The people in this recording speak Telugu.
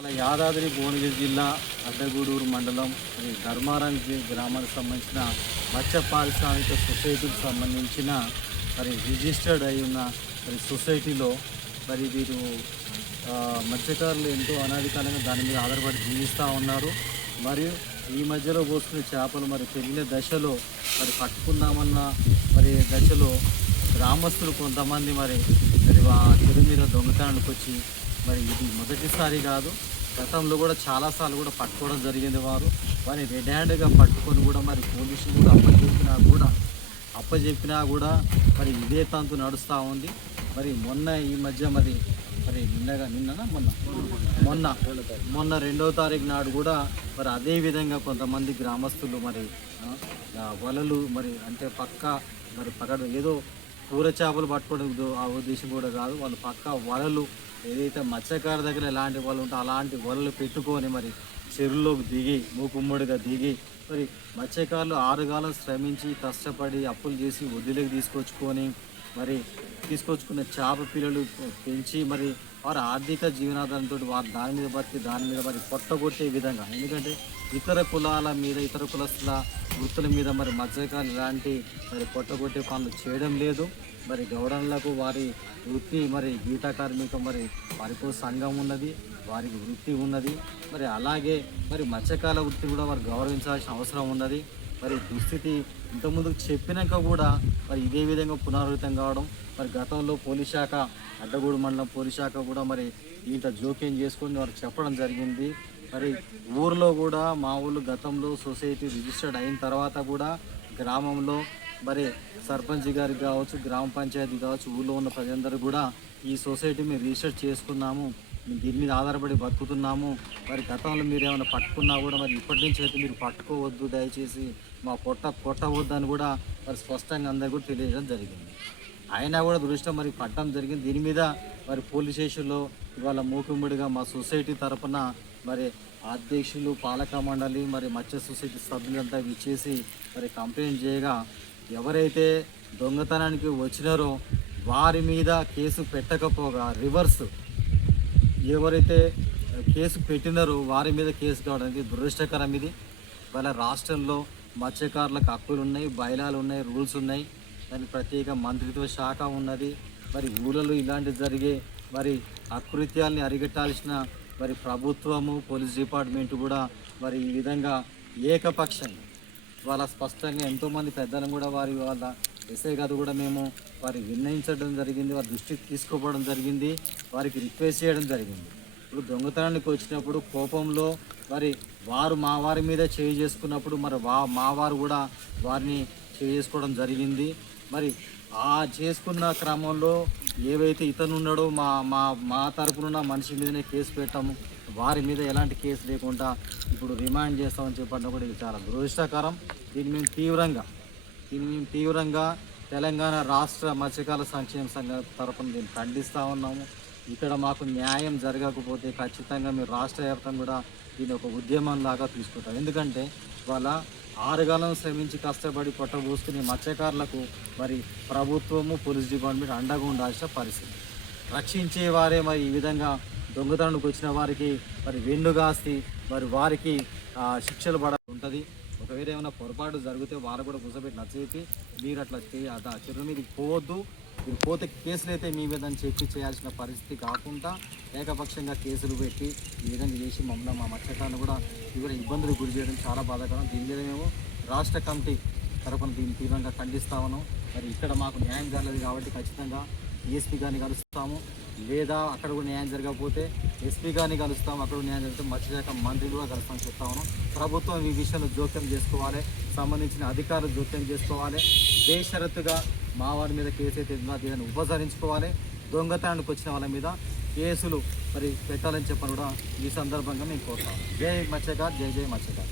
అలా యాదాద్రి భువనగిరి జిల్లా అడ్డగూడూరు మండలం ధర్మారం గ్రామానికి సంబంధించిన మత్స్య పారిశ్రామిక సొసైటీకి సంబంధించిన రిజిస్టర్డ్ అయి ఉన్న సొసైటీలో వీరు మత్స్యకారులు ఎంతో అనాధికారంగా దాని మీద ఆధారపడి జీవిస్తూ ఉన్నారు. మరియు ఈ మధ్యలో పోసుకునే చేపలు పెరిగిన దశలో పట్టుకుందామన్న దశలో గ్రామస్తులు కొంతమంది చెరువు మీద దొంగతనానికి వచ్చి ఇది మొదటిసారి కాదు, గతంలో కూడా చాలాసార్లు కూడా పట్టుకోవడం జరిగింది. వారిని రెడ్ హ్యాండ్గా పట్టుకొని కూడా పోలీసులు కూడా అప్పచెప్పినా కూడా ఇదే తంతు నడుస్తూ ఉంది. మొన్న ఈ మధ్య మొన్న 2వ తారీఖు నాడు కూడా అదే విధంగా కొంతమంది గ్రామస్తులు వలలు అంటే పక్క ఏదో కూర చేపలు పట్టుకోవడం ఆ ఉద్దేశం కూడా కాదు, వాళ్ళు పక్క వలలు ఏదైతే మత్స్యకారు దగ్గర ఎలాంటి వలలు ఉంటే అలాంటి వలలు పెట్టుకొని చెరువులోకి దిగి మూకుమ్మడిగా దిగి మత్స్యకారులు 6 కాలం శ్రమించి కష్టపడి అప్పులు చేసి వదిలేకి తీసుకొచ్చుకున్న చేప పిల్లలు పెంచి వారు ఆర్థిక జీవనాధారంతో వారు దాని మీద బతికి దాని మీద పొట్టగొట్టే విధంగా, ఎందుకంటే ఇతర కులాల మీద ఇతర కులస్తుల వృత్తుల మీద మత్స్యకారులు ఇలాంటి పొట్టగొట్టే పనులు చేయడం లేదు. గౌడన్లకు వారి వృత్తి గీత కార్మికం వారికి సంఘం ఉన్నది, వారికి వృత్తి ఉన్నది. అలాగే మత్స్యకారుల వృత్తి కూడా వారు గౌరవించాల్సిన అవసరం ఉన్నది. దుస్థితి ఇంతకుముందు చెప్పినాక కూడా ఇదే విధంగా పునరావృతం కావడం, గతంలో పోలీస్ శాఖ అడ్డగూడు మండలం పోలీస్ శాఖ కూడా దీంట్లో జోక్యం చేసుకొని వారు చెప్పడం జరిగింది. ఊరిలో కూడా మా ఊళ్ళు గతంలో సొసైటీ రిజిస్టర్డ్ అయిన తర్వాత కూడా గ్రామంలో సర్పంచ్ గారికి కావచ్చు, గ్రామ పంచాయతీ కావచ్చు, ఊళ్ళో ఉన్న ప్రజలందరూ కూడా ఈ సొసైటీ మేము రిజిస్టర్ చేసుకున్నాము, దీని మీద ఆధారపడి బతుకుతున్నాము, గతంలో మీరు ఏమైనా పట్టుకున్నా కూడా ఇప్పటి నుంచి అయితే మీరు పట్టుకోవద్దు, దయచేసి మా కొట్టవద్దు అని కూడా స్పష్టంగా అందరికీ కూడా తెలియజేయడం జరిగింది. అయినా కూడా దృష్టి పట్టడం జరిగింది. దీని మీద పోలీస్ స్టేషన్లో ఇవాళ మూకుమ్మడిగా మా సొసైటీ తరఫున అధ్యక్షులు, పాలక మండలి, మత్స్య సొసైటీ సభ్యులంతా ఇచ్చేసి కంప్లైంట్ చేయగా ఎవరైతే దొంగతనానికి వచ్చినారో వారి మీద కేసు పెట్టకపోగా రివర్స్ ఎవరైతే కేసు పెట్టినారో వారి మీద కేసు కావడానికి దురదృష్టకరం. ఇది రాష్ట్రంలో మత్స్యకారులకు హక్కులు ఉన్నాయి, బయలాలు ఉన్నాయి, రూల్స్ ఉన్నాయి, దానికి ప్రత్యేక మంత్రిత్వ శాఖ ఉన్నది. ఊళ్ళలో ఇలాంటి జరిగే అకృత్యాలని అరికట్టాల్సిన ప్రభుత్వము, పోలీస్ డిపార్ట్మెంట్ కూడా ఈ విధంగా ఏకపక్షంగా వాళ్ళ స్పష్టంగా ఎంతోమంది పెద్దలను కూడా వాళ్ళ ఎస్ఐ గారు కూడా మేము విన్నయించడం జరిగింది, వారి దృష్టికి తీసుకోవడం జరిగింది, వారికి రిక్వెస్ట్ చేయడం జరిగింది. ఇప్పుడు దొంగతనానికి వచ్చినప్పుడు కోపంలో వారు మా వారి మీద చేయి చేసుకున్నప్పుడు మా వారు కూడా వారిని చేయి చేసుకోవడం జరిగింది. ఆ చేసుకున్న క్రమంలో ఏవైతే ఇతను ఉన్నాడో మా తరపున మనిషి మీదనే కేసు పెట్టాము, వారి మీద ఎలాంటి కేసు లేకుండా ఇప్పుడు రిమాండ్ చేస్తామని చెప్పడం కూడా ఇది చాలా దురదృష్టకరం. దీన్ని మేము తీవ్రంగా తెలంగాణ రాష్ట్ర మత్స్యకారుల సంక్షేమ సంఘం తరపున దీన్ని ఖండిస్తూ ఉన్నాము. ఇక్కడ మాకు న్యాయం జరగకపోతే ఖచ్చితంగా మీరు రాష్ట్ర వ్యాప్తంగా కూడా దీన్ని ఒక ఉద్యమంలాగా తీసుకుంటాం. ఎందుకంటే వాళ్ళ 6 కాలం శ్రమించి కష్టపడి పొట్టబోసుకునే మత్స్యకారులకు ప్రభుత్వము, పోలీస్ డిపార్ట్మెంట్ అండగా ఉండాల్సిన పరిస్థితి. రక్షించే వారే ఈ విధంగా దొంగతనానికి వచ్చిన వారికి వెన్నుగాస్తి వారికి శిక్షలు పడ ఉంటుంది. ఒకవేళ ఏమైనా పొరపాటు జరిగితే వారు కూడా కూర్చోబెట్టి నచ్చేసి మీరు అట్లా చెరువు మీదకి పోవద్దు, మీరు పోతే కేసులు అయితే మీ మీద చెప్పి చేయాల్సిన పరిస్థితి కాకుండా ఏకపక్షంగా కేసులు పెట్టి ఈ విధంగా చేసి మమ్మల్ని మా మత్స్యకారులను కూడా ఇబ్బందులు గురి చేయడం చాలా బాధాకరం. దీని మీద మేము రాష్ట్ర కమిటీ తరపున దీన్ని తీవ్రంగా ఖండిస్తా ఉన్నాం. ఇక్కడ మాకు న్యాయం జరగలేదు కాబట్టి ఖచ్చితంగా డిఎస్పీ గారిని కలుస్తాము, లేదా అక్కడ కూడా న్యాయం జరగకపోతే ఎస్పీ గారిని కలుస్తాము, అక్కడ న్యాయం జరిగితే మత్స్యశాఖ మంత్రి కూడా కలుస్తామని చెప్తా ఉన్నాం. ప్రభుత్వం ఈ విషయంలో జోక్యం చేసుకోవాలి, సంబంధించిన అధికారులు జోక్యం చేసుకోవాలి, బేషరతుగా మా వారి మీద కేసు అయితే దీన్ని ఉపసరించుకోవాలి. దొంగతనానికి వచ్చిన వాళ్ళ మీద కేసులు పెట్టాలని చెప్పని కూడా ఈ సందర్భంగా మేము కోరుతాము. జై మత్స్యకార్, జై జై మత్స్యకార్.